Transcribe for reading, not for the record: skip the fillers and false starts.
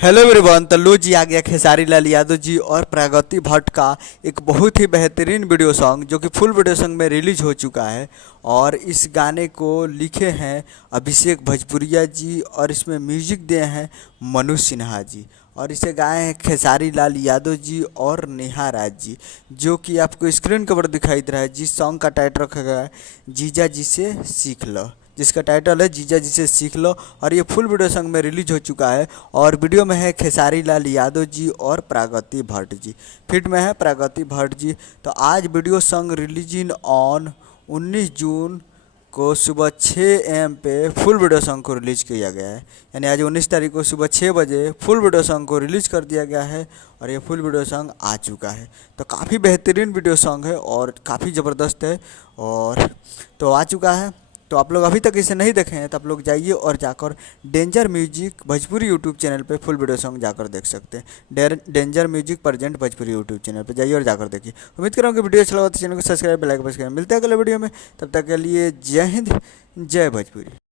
Hello everyone. तो लो जी आ गया खेसारी लाल यादव जी और प्रगति भट्ट का एक बहुत ही बेहतरीन वीडियो सॉन्ग जो कि फुल वीडियो सॉन्ग में रिलीज हो चुका है। और इस गाने को लिखे हैं अभिषेक भोजपुरिया जी और इसमें म्यूजिक दिए हैं मनु सिन्हा जी। और इसे गाए हैं खेसारी लाल यादव जी और नेहा राज जी, जो कि आपको स्क्रीन कवर दिखाई दे रहा है। जिस सॉन्ग का टाइटल रखा गया है जीजा जी से सीख लो, जिसका टाइटल है जीजा जी से सीख लो। और ये फुल वीडियो सॉन्ग में रिलीज हो चुका है। और वीडियो में है खेसारी लाल यादव जी और प्रगति भट्ट जी, फिट में है प्रगति भट्ट जी। तो आज वीडियो सॉन्ग रिलीजिंग ऑन 19 जून को सुबह 6 AM पे फुल वीडियो सॉन्ग को रिलीज़ किया गया है। यानी आज 19 तारीख को सुबह 6 बजे फुल वीडियो सॉन्ग को रिलीज़ कर दिया गया है और ये फुल वीडियो सॉन्ग आ चुका है। तो काफ़ी बेहतरीन वीडियो सॉन्ग है और काफ़ी ज़बरदस्त है और तो आ चुका है। तो आप लोग अभी तक इसे नहीं देखे हैं तो आप लोग जाइए और जाकर danger music Bhojpuri YouTube channel पे फुल वीडियो सॉन्ग जाकर देख सकते हैं। Danger music present Bhojpuri YouTube channel पे जाइए और जाकर देखिए। उम्मीद कर रहा हूँ कि वीडियो अच्छा लगा तो चैनल को सब्सक्राइब, बेल आइकन प्रेस करें। मिलते हैं अगले वीडियो में, तब तक के लिए जय हिंद, जय भोजपुरी।